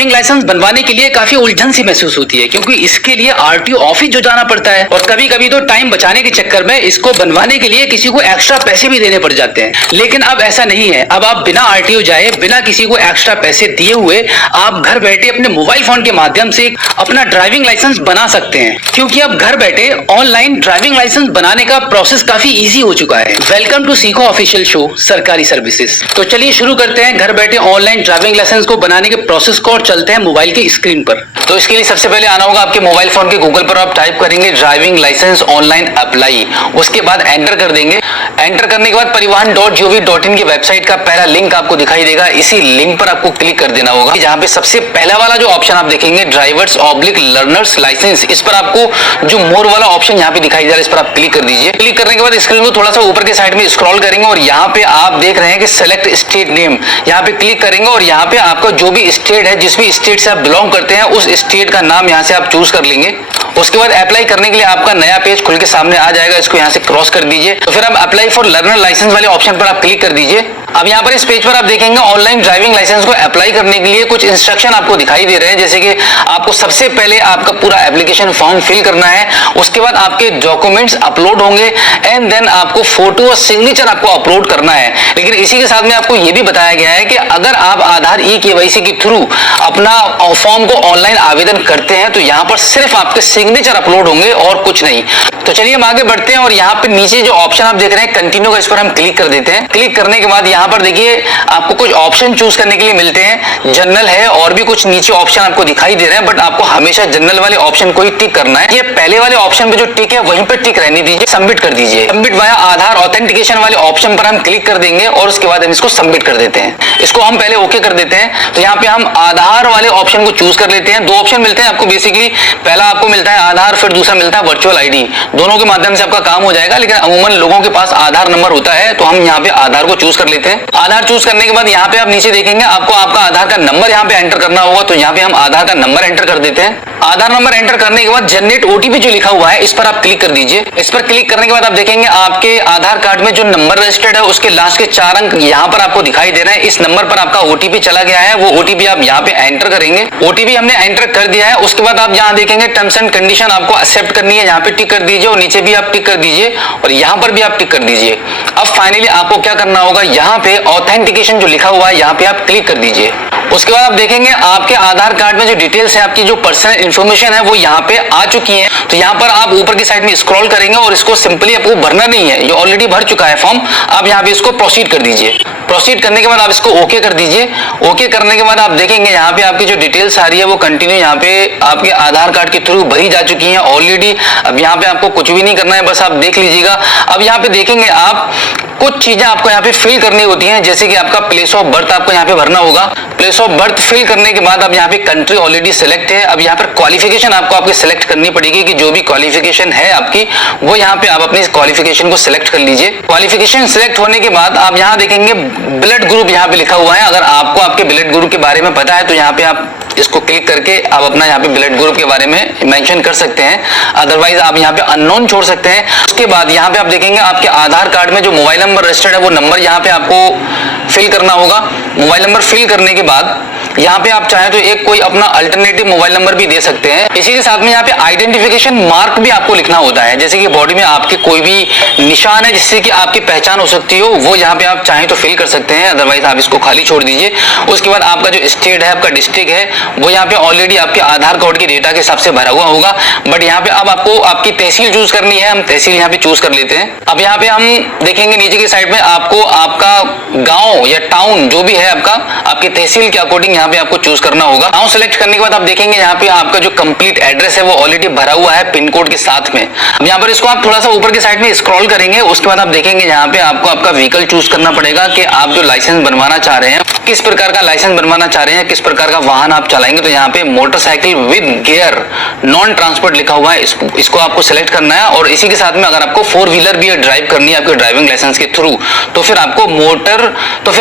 Driving licence बनवाने के लिए काफी उलझन सी महसूस होती है, क्योंकि इसके लिए आरटीओ ऑफिस जो जाना पड़ता है और कभी कभी तो टाइम बचाने के चक्कर में इसको बनवाने के लिए किसी को एक्स्ट्रा पैसे भी देने पड़ जाते हैं। लेकिन अब ऐसा नहीं है, अब आप बिना आरटीओ जाए, बिना किसी को एक्स्ट्रा पैसे दिए हुए आप घर बैठे अपने मोबाइल फोन के माध्यम से अपना ड्राइविंग लाइसेंस बना सकते हैं। क्योंकि अब घर बैठे ऑनलाइन ड्राइविंग लाइसेंस बनाने का प्रोसेस काफी इजी हो चुका है। वेलकम टू सीखो ऑफिशियल शो सरकारी सर्विसेज। तो चलिए शुरू करते हैं घर बैठे ऑनलाइन ड्राइविंग लाइसेंस को बनाने के प्रोसेस को और चलते हैं मोबाइल की स्क्रीन पर। तो इसके लिए सबसे पहले आना होगा आपके मोबाइल फोन के गूगल पर, आप टाइप करेंगे ड्राइविंग लाइसेंस ऑनलाइन अप्लाई, उसके बाद एंटर कर देंगे। एंटर करने के बाद परिवहन.gov.in की वेबसाइट का पहला लिंक आपको दिखाई देगा, इसी लिंक पर आपको क्लिक कर देना होगा। जहां पे सबसे पहला वाला जो ऑप्शन आप देखेंगे ड्राइवर्स ऑब्लिक लर्नर्स लाइसेंस, इस पर आपको जो मोर वाला ऑप्शन यहाँ पे दिखाई दे रहा है, इस पर आप क्लिक कर दीजिए। क्लिक करने के बाद स्क्रीन को थोड़ा सा ऊपर के साइड में स्क्रॉल करेंगे और यहाँ पे आप देख रहे हैं कि सेलेक्ट स्टेट नेम, यहाँ पे क्लिक करेंगे और यहाँ पे आपका जो भी स्टेट है, जिस भी स्टेट से आप बिलोंग करते हैं, उस स्टेट का नाम यहाँ से आप चूज कर लेंगे। उसके बाद अप्लाई करने के लिए आपका नया पेज खुल के सामने आ जाएगा, इसको यहाँ से क्रॉस कर दीजिए। तो फिर आप अप्लाई फॉर लर्नर लाइसेंस वाले ऑप्शन पर आप क्लिक कर दीजिए। अब यहाँ पर इस पेज पर आप देखेंगे ऑनलाइन ड्राइविंग लाइसेंस को अप्लाई करने के लिए कुछ इंस्ट्रक्शन आपको दिखाई दे रहे हैं, जैसे कि आपको सबसे पहले आपका पूरा एप्लीकेशन फॉर्म फिल करना है, उसके बाद आपके डॉक्यूमेंट्स अपलोड होंगे एंड देन आपको फोटो और सिग्नेचर आपको अपलोड करना है। लेकिन इसी के साथ में आपको यह भी बताया गया है कि अगर आप आधार ई-केवाईसी के थ्रू अपना फॉर्म को ऑनलाइन आवेदन करते हैं तो यहाँ पर सिर्फ आपके सिग्नेचर अपलोड होंगे और कुछ नहीं। तो चलिए हम आगे बढ़ते हैं और यहाँ पे नीचे जो ऑप्शन आप देख रहे हैं कंटिन्यू का, इस पर हम क्लिक कर देते हैं। क्लिक करने के बाद यहाँ पर देखिए आपको कुछ ऑप्शन चूज करने के लिए मिलते हैं, जनरल है और भी कुछ नीचे ऑप्शन आपको दिखाई दे रहे हैं, बट आपको हमेशा जनरल वाले ऑप्शन को ही टिक करना है। ये पहले वाले ऑप्शन पे जो टिक है वहीं पे टिक रहने दीजिए, सबमिट कर दीजिए। सबमिट वाया आधार ऑथेंटिकेशन वाले ऑप्शन पर हम क्लिक कर देंगे और उसके बाद हम इसको सबमिट कर देते हैं। इसको हम पहले ओके कर देते हैं। तो यहाँ पे हम आधार वाले ऑप्शन को चूज कर लेते हैं। दो ऑप्शन मिलते हैं आपको बेसिकली, पहला आपको मिलता है आधार, फिर दूसरा मिलता है वर्चुअल आईडी। दोनों के माध्यम से आपका काम हो जाएगा, लेकिन अमूमन लोगों के पास आधार नंबर होता है, तो हम यहाँ पे आधार को चूज कर लेते हैं। आधार चूज करने के बाद यहाँ पे आप नीचे देखेंगे आपको आपका आधार का नंबर यहाँ पे एंटर करना होगा, तो यहाँ पे हम आधार का नंबर एंटर कर देते हैं। आधार नंबर एंटर करने के बाद जनरेट ओटीपी जो लिखा हुआ है, इस पर आप क्लिक कर दीजिए। इस पर क्लिक करने के बाद आप देखेंगे आपके आधार कार्ड में जो नंबर रजिस्टर्ड है उसके लास्ट के 4 अंक यहाँ पर आपको दिखाई दे रहे हैं। इस नंबर पर आपका ओटीपी चला गया है, वो ओटीपी आप यहाँ पे एंटर करेंगे। ओटीपी हमने एंटर कर दिया है। उसके बाद आप यहाँ देखेंगे टर्म्स एंड कंडीशन आपको एक्सेप्ट करनी है, यहाँ पे टिक कर दीजिए और नीचे भी आप टिक कर दीजिए और यहाँ पर भी आप टिक कर दीजिए। अब फाइनली आपको क्या करना होगा, यहाँ पे ऑथेंटिकेशन जो लिखा हुआ है यहाँ पे आप क्लिक कर दीजिए। उसके बाद आप देखेंगे आपके आधार कार्ड में जो डिटेल्स है, आपकी जो पर्सनल इंफॉर्मेशन है वो यहाँ पे आ चुकी है। तो यहाँ पर आप ऊपर की साइड में स्क्रॉल करेंगे और इसको सिंपली आपको भरना नहीं है, ये ऑलरेडी भर चुका है फॉर्म। आप यहाँ पे इसको प्रोसीड कर दीजिए। प्रोसीड करने के बाद आप इसको ओके कर दीजिए। ओके करने के बाद आप देखेंगे यहाँ पे आपकी जो डिटेल्स आ रही है वो कंटिन्यू यहाँ पे आपके आधार कार्ड के थ्रू भरी जा चुकी है ऑलरेडी। अब यहाँ पे आपको कुछ भी नहीं करना है, बस आप देख लीजिएगा। अब यहाँ पे देखेंगे आप कुछ चीजें आपको यहाँ पे फिल करनी होती हैं, जैसे कि आपका प्लेस ऑफ बर्थ आपको यहाँ पे भरना होगा। प्लेस ऑफ बर्थ फिल करने के बाद अब यहाँ पे कंट्री ऑलरेडी सिलेक्ट है। अब यहाँ पर क्वालिफिकेशन आपको आपके सिलेक्ट करनी पड़ेगी कि जो भी क्वालिफिकेशन है आपकी, वो यहाँ पे आप अपनी क्वालिफिकेशन को सिलेक्ट कर लीजिए। क्वालिफिकेशन सिलेक्ट होने के बाद आप यहाँ देखेंगे ब्लड ग्रुप यहाँ पे लिखा हुआ है। अगर आपको आपके ब्लड ग्रुप के बारे में पता है तो यहाँ पे आप इसको क्लिक करके आप अपना यहाँ पे ब्लड ग्रुप के बारे में मेंशन कर सकते हैं, अदरवाइज आप यहाँ पे अननोन छोड़ सकते हैं। उसके बाद यहाँ पे आप देखेंगे आपके आधार कार्ड में जो मोबाइल नंबर रजिस्टर्ड है वो नंबर यहाँ पे आपको फिल करना होगा। मोबाइल नंबर फिल करने के बाद यहाँ पे आप चाहें तो एक कोई अपना अल्टरनेटिव मोबाइल नंबर भी दे सकते हैं। इसी के साथ में यहाँ पे आइडेंटिफिकेशन मार्क भी आपको लिखना होता है, जैसे कि बॉडी में आपके कोई भी निशान है जिससे कि आपकी पहचान हो सकती हो, वो यहाँ पे आप चाहें तो फिल कर सकते हैं, अदरवाइज आप इसको खाली छोड़ दीजिए। उसके बाद आपका जो स्टेट है, आपका डिस्ट्रिक्ट है, वो यहाँ पे ऑलरेडी आपके आधार कार्ड के डेटा के हिसाब से भरा हुआ होगा, बट यहाँ पे अब आपको आपकी तहसील चूज करनी है। हम तहसील यहाँ पे चूज कर लेते हैं। अब यहाँ पे हम देखेंगे नीचे की साइड में आपको आपका गांव या टाउन जो भी है आपका, आपकी तहसील के अकॉर्डिंग यहाँ पे आपको चूज करना होगा। गांव सेलेक्ट करने के बाद आप देखेंगे यहाँ पे आपका जो कंप्लीट एड्रेस है वो ऑलरेडी भरा हुआ है पिन कोड के साथ में। अब यहाँ पर इसको आप थोड़ा सा ऊपर की साइड में स्क्रॉल करेंगे। उसके बाद आप देखेंगे यहाँ पे आपको आपका व्हीकल चूज करना पड़ेगा कि आप जो लाइसेंस बनवाना चाह रहे हैं, किस प्रकार का लाइसेंस बनवाना चाह रहे हैं, किस प्रकार का वाहन आप चलाएंगे। तो यहाँ पे motorcycle with gear non transport लिखा हुआ है, इसको आपको सेलेक्ट करना है। और इसी के साथ में अगर आपको 4 व्हीलर भी ड्राइव करनी है आपके ड्राइविंग लाइसेंस के थ्रू, तो फिर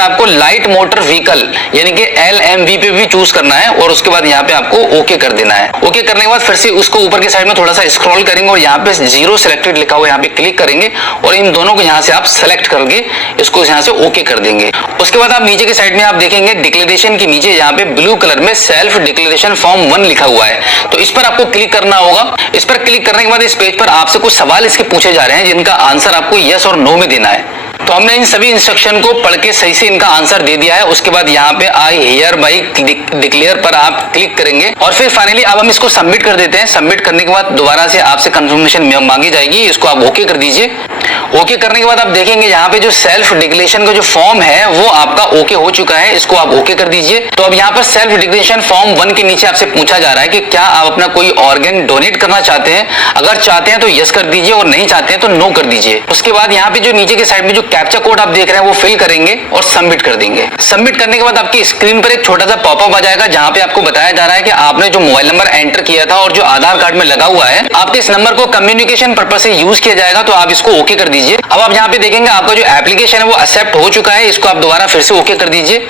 आपको लाइट मोटर व्हीकल यानी कि LMV DMV पे भी चूज करना है और उसके बाद यहाँ पे आपको ओके कर देना है। ओके करने के बाद फिर से उसको ऊपर के साइड में थोड़ा सा स्क्रॉल करेंगे और यहाँ पे 0 सिलेक्टेड लिखा हुआ यहाँ पे क्लिक करेंगे और इन दोनों को यहाँ से आप सेलेक्ट करके इसको यहाँ से ओके कर देंगे। उसके बाद आप नीचे के साइड में आप देखेंगे डिक्लेरेशन के नीचे यहाँ पे ब्लू कलर में सेल्फ डिक्लेरेशन फॉर्म 1 लिखा हुआ है, तो इस पर आपको क्लिक करना होगा। इस पर क्लिक करने के बाद इस पेज पर आपसे कुछ सवाल इसके पूछे जा रहे हैं जिनका आंसर आपको यस और नो में देना है। तो हमने इन सभी इंस्ट्रक्शन को पढ़ के सही से इनका आंसर दे दिया है। उसके बाद यहाँ पे आई हियर बाई डिक्लेयर पर आप क्लिक करेंगे और फिर फाइनली अब हम इसको सबमिट कर देते हैं। सबमिट करने के बाद दोबारा से आपसे कंफर्मेशन मांगी जाएगी, इसको आप ओके कर दीजिए। ओके करने के बाद आप देखेंगे यहाँ पे जो सेल्फ डिक्लेरेशन का जो फॉर्म है वो आपका ओके हो चुका है, इसको आप ओके कर दीजिए। तो अब यहाँ पर सेल्फ डिक्लेरेशन फॉर्म 1 के नीचे आपसे पूछा जा रहा है कि क्या आप अपना कोई ऑर्गन डोनेट करना चाहते हैं। अगर चाहते हैं तो यस कर दीजिए और नहीं चाहते हैं तो नो कर दीजिए। उसके बाद यहाँ पे जो नीचे के साइड में जो कैप्चा कोड आप देख रहे हैं वो फिल करेंगे और सबमिट कर देंगे। सबमिट करने के बाद आपकी स्क्रीन पर एक छोटा सा पॉपअप आ जाएगा जहां पे आपको बताया जा रहा है कि आपने जो मोबाइल नंबर एंटर किया था और जो आधार कार्ड में लगा हुआ है आपके इस नंबर को कम्युनिकेशन पर्पस से यूज किया जाएगा, तो आप इसको ओके कर दीजिए। अब आप यहाँ पे देखेंगे आपका जो एप्लीकेशन है वो एक्सेप्ट हो चुका है, इसको आप दोबारा फिर से ओके कर दीजिए।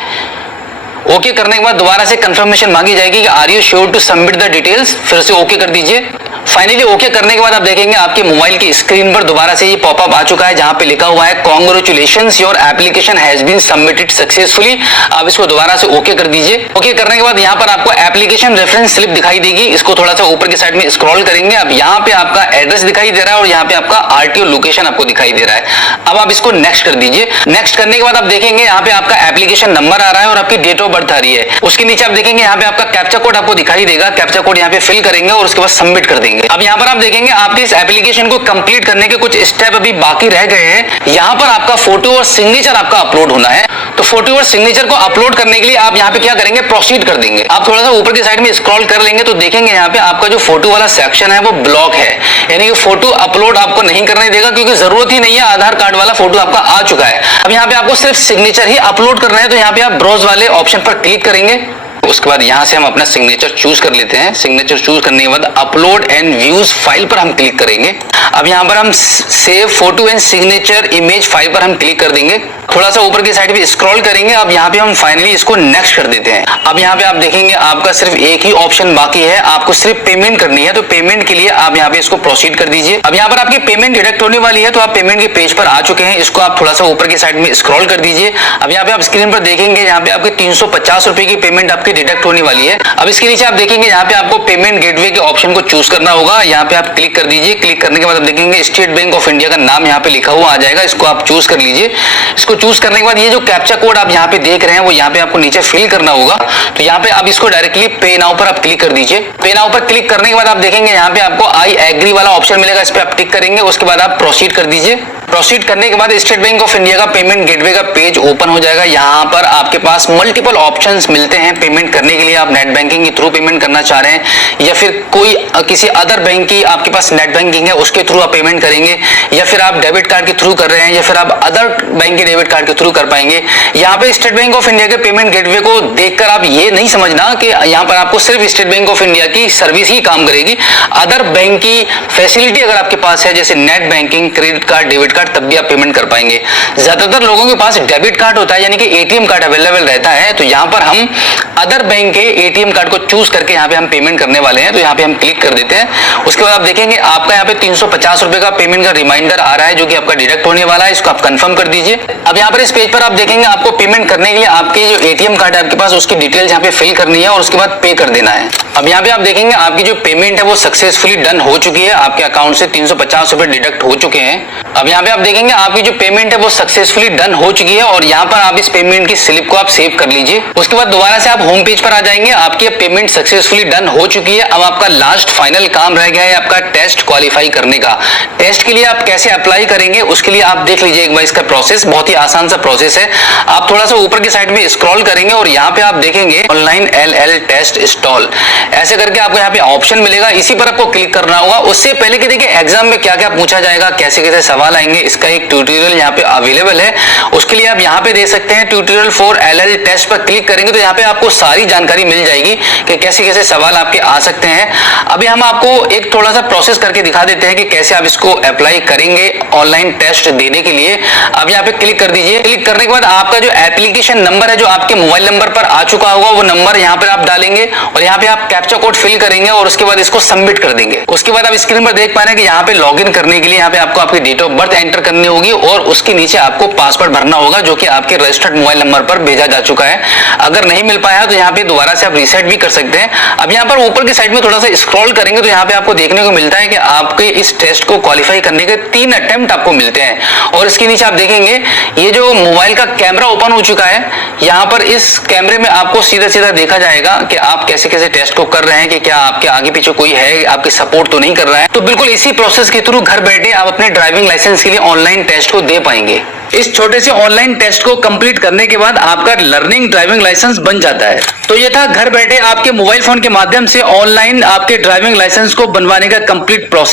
ओके करने के बाद दोबारा से कंफर्मेशन मांगी जाएगी कि are you sure to submit the details, फिर से ओके कर दीजिए। फाइनली ओके करने के बाद आप देखेंगे आपके मोबाइल की स्क्रीन पर दोबारा से ये पॉपअप आ चुका है जहां पे लिखा हुआ है congratulations your application has been submitted successfully. आप इसको दोबारा से ओके कर दीजिए। ओके करने के बाद यहाँ पर आपको एप्लीकेशन रेफरेंस स्लिप दिखाई देगी, इसको थोड़ा सा ऊपर की साइड में स्क्रॉल करेंगे। अब यहाँ पे आपका एड्रेस दिखाई दे रहा है और यहाँ पे आपका आरटीओ लोकेशन आपको दिखाई दे रहा है। अब आप इसको नेक्स्ट कर दीजिए। नेक्स्ट करने के बाद आप देखेंगे यहाँ पे आपका एप्लीकेशन नंबर आ रहा है और आपकी डेट ऑफ बर्थ आ रही है। उसके नीचे आप देखेंगे यहाँ पे आपका कैप्चा कोड आपको दिखाई देगा, कैप्चा कोड यहाँ पे फिल करेंगे और उसके बाद सबमिट कर देंगे। अब यहाँ पर आप देखेंगे आपके इस एप्लीकेशन को कंप्लीट करने के कुछ स्टेप अभी बाकी रह गए हैं। यहाँ पर आपका फोटो और सिग्नेचर आपका अपलोड होना है, तो फोटो और सिग्नेचर को अपलोड करने के लिए आप यहाँ पे क्या करेंगे, प्रोसीड कर देंगे। आप थोड़ा सा ऊपर की साइड में स्क्रॉल कर लेंगे तो देखेंगे यहाँ पे आपका जो फोटो वाला सेक्शन है वो ब्लॉक है, यानी कि फोटो अपलोड आपको नहीं करने देगा क्योंकि जरूरत ही नहीं है, आधार कार्ड वाला फोटो आपका आ चुका है। अब यहाँ पे आपको सिर्फ सिग्नेचर ही अपलोड करना है, तो यहाँ पे आप ब्राउज वाले ऑप्शन पर क्लिक करेंगे। उसके बाद यहाँ से हम अपना सिग्नेचर चूज कर लेते हैं। सिग्नेचर चूज करने के बाद अपलोड एंड व्यूज फाइल पर हम क्लिक करेंगे। अब यहाँ पर हम save photo and signature image file पर हम क्लिक कर देंगे। थोड़ा सा ऊपर की साइड पे स्क्रॉल करेंगे। अब यहाँ पे हम फाइनली इसको नेक्स्ट कर देते हैं। अब यहाँ पे आप देखेंगे आपका सिर्फ एक ही ऑप्शन बाकी है, आपको सिर्फ पेमेंट करनी है, तो पेमेंट के लिए आप यहाँ पे इसको प्रोसीड कर दीजिए। अब यहाँ पर आपकी पेमेंट डिडक्ट होने वाली है, तो आप पेमेंट के पेज पर आ चुके हैं, इसको आप थोड़ा सा ऊपर की साइड में स्क्रॉल कर दीजिए। अब यहाँ पे आप स्क्रीन पर देखेंगे यहाँ पे आपके 350 रुपए की पेमेंट आपकी डिडक्ट होने वाली है। अब इसके नीचे आप देखेंगे यहाँ पे आपको पेमेंट गेटवे के ऑप्शन को चूज करना होगा, यहाँ पे आप क्लिक कर दीजिए। क्लिक करने के बाद आप देखेंगे स्टेट बैंक ऑफ इंडिया का नाम यहाँ पे लिखा हुआ आ जाएगा, इसको आप चूज कर लीजिए। इसको चूज करने के बाद ये जो कैप्चा कोड आप यहाँ पे देख रहे हैं वो यहाँ पे आपको नीचे फिल करना होगा, तो यहाँ पे आप इसको डायरेक्टली पे नाउ पर आप क्लिक कर दीजिए। पे नाउ पर क्लिक करने के बाद आप देखेंगे यहाँ पे आपको आई एग्री वाला ऑप्शन मिलेगा, इस पे आप टिक करेंगे। उसके बाद आप प्रोसीड कर दीजिए। प्रोसीड करने के बाद स्टेट बैंक ऑफ इंडिया का पेमेंट गेटवे का पेज ओपन हो जाएगा। यहाँ पर आपके पास मल्टीपल ऑप्शंस मिलते हैं पेमेंट करने के लिए। आप नेट बैंकिंग के थ्रू पेमेंट करना चाह रहे हैं या फिर कोई किसी अदर बैंक की आपके पास नेट बैंकिंग है उसके थ्रू आप पेमेंट करेंगे, या फिर आप डेबिट कार्ड के थ्रू कर रहे हैं, या फिर आप अदर बैंक के डेबिट कार्ड के थ्रू कर पाएंगे। यहाँ पे स्टेट बैंक ऑफ इंडिया के पेमेंट गेटवे को देखकर आप ये नहीं समझना कि यहाँ पर आपको सिर्फ स्टेट बैंक ऑफ इंडिया की सर्विस ही काम करेगी। अदर बैंक की फैसिलिटी अगर आपके पास है जैसे net banking, credit card, debit card, तब भी आप पेमेंट कर पाएंगे। ज्यादातर लोगों के पास डेबिट कार्ड होता है यानी कि एटीएम कार्ड अवेलेबल रहता है, तो यहाँ पर हम अदर बैंक के एटीएम कार्ड को चूज करके यहाँ पे हम पेमेंट करने वाले हैं, तो यहाँ पे हम क्लिक कर देते हैं। उसके बाद आप देखेंगे आपका यहाँ पे 350 रुपए का पेमेंट का रिमाइंडर आ रहा है जो कि आपका डिडक्ट होने वाला है, इसको आप कंफर्म कर दीजिए। अब यहाँ पर इस पेज पर आप देखेंगे आपको पेमेंट करने के लिए आपके जो एटीएम कार्ड है आपके पास उसकी डिटेल्स यहाँ पे फिल करनी है और उसके बाद पे कर देना है। अब यहाँ पे आप देखेंगे आपकी जो पेमेंट है वो सक्सेसफुली डन हो चुकी है, आपके अकाउंट से 350 रुपए डिडक्ट हो चुके हैं। अब यहाँ पे आप देखेंगे आपकी जो पेमेंट है वो सक्सेसफुली डन हो चुकी है और यहाँ पर आप इस पेमेंट की स्लिप को आप सेव कर लीजिए। उसके बाद दोबारा से आप होम पेज पर आ जाएंगे। आपकी पेमेंट सक्सेसफुली डन हो चुकी है। अब आपका लास्ट फाइनल काम रह गया है आपका टेस्ट क्वालिफाई करने का। टेस्ट के लिए आप कैसे अप्लाई करेंगे उसके लिए आप देख लीजिए एक बार इसका प्रोसेस, बहुत ही आसान सा प्रोसेस है। आप थोड़ा सा ऊपर की साइड में स्क्रॉल करेंगे और यहाँ पे आप देखेंगे ऑनलाइन LL टेस्ट इंस्टॉल, ऐसे करके आपको यहाँ पे ऑप्शन मिलेगा, इसी पर आपको क्लिक करना होगा। उससे पहले कि देखिए एग्जाम में क्या क्या पूछा जाएगा, कैसे कैसे सवाल आएंगे, इसका एक ट्यूटोरियल यहाँ पे अवेलेबल है। उसके लिए आप यहाँ पे देख सकते हैं ट्यूटोरियल फॉर LL टेस्ट पर क्लिक करेंगे तो यहाँ पे आपको सारी जानकारी मिल जाएगी कि कैसे कैसे सवाल आपके आ सकते हैं। अभी हम आपको एक थोड़ा सा प्रोसेस करके दिखा देते हैं कि कैसे आप इसको अप्लाई करेंगे ऑनलाइन टेस्ट देने के लिए। अब यहाँ पे क्लिक कर दीजिए। क्लिक करने के बाद आपका जो एप्लीकेशन नंबर है जो आपके मोबाइल नंबर पर आ चुका होगा वो नंबर यहाँ पर आप डालेंगे और यहाँ पे आप कैप्चा कोड फिल करेंगे और उसके बाद इसको सबमिट कर देंगे। उसके बाद आप स्क्रीन पर देख पा रहे हैं कि यहाँ पे लॉगिन करने के लिए यहाँ पे आपको आपकी डेट ऑफ बर्थ एंटर करनी होगी और उसके नीचे आपको पासवर्ड भरना होगा जो कि आपके रजिस्टर्ड मोबाइल नंबर पर भेजा जा चुका है। अगर नहीं मिल पाया तो यहाँ पे दोबारा से आप रीसेट भी कर सकते हैं। अब यहाँ पर ऊपर की साइड में थोड़ा सा स्क्रॉल करेंगे तो यहाँ पे आपको देखने को मिलता है कि आपके इस टेस्ट को क्वालिफाई करने के 3 अटेम्प्ट आपको मिलते हैं और इसके नीचे आप देखेंगे ये जो मोबाइल का कैमरा ओपन हो चुका है। यहाँ पर इस कैमरे में आपको सीधा सीधा देखा जाएगा कि आप कैसे कैसे टेस्ट को कर रहे हैं, कि क्या आपके आगे पीछे कोई है, आपकी सपोर्ट तो नहीं कर रहा है। तो बिल्कुल इसी प्रोसेस के थ्रू घर बैठे आप अपने ड्राइविंग लाइसेंस के लिए ऑनलाइन टेस्ट को दे पाएंगे। इस छोटे से ऑनलाइन टेस्ट को कंप्लीट करने के बाद आपका लर्निंग ड्राइविंग लाइसेंस बन जाता है। तो ये था घर बैठे आपके मोबाइल फोन के माध्यम से ऑनलाइन आपके ड्राइविंग लाइसेंस को बनवाने का कंप्लीट प्रोसेस।